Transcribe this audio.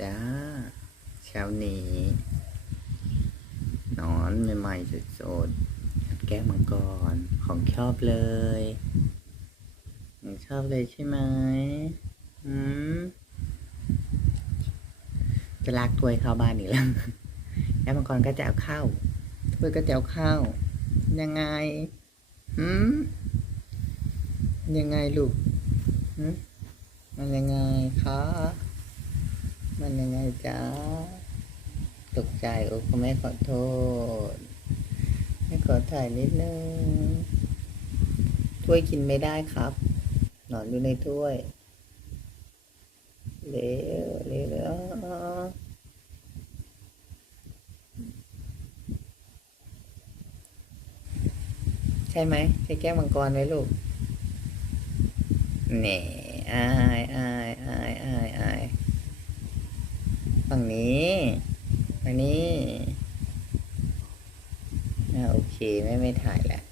จ้าเช้านี้นอนใหม่ๆสดๆแก้มังกรของชอบเลยของชอบเลยใช่ไหมอืมจะลากถ้วยเข้าบ้านอีกแล้วแก้มังกรก็จะเอาเข้าถ้วยก็จะเอาเข้ายังไงหืมยังไงลูกหืมมันยังไงคะ มันยังไงจ๊ะตกใจโอ้คุณแม่ขอโทษแม่ขอถ่ายนิดนึงถ้วยกินไม่ได้ครับ นอนอยู่ในถ้วยเร็วเร็วเร็วอ๋อใช่ไหมใช่แก้วมังกรไหมลูกแหน่อายอายอายอายอาย ฝั่งนี้ฝั่งนี้อ่าโอเคไม่ไม่ถ่ายแล้ว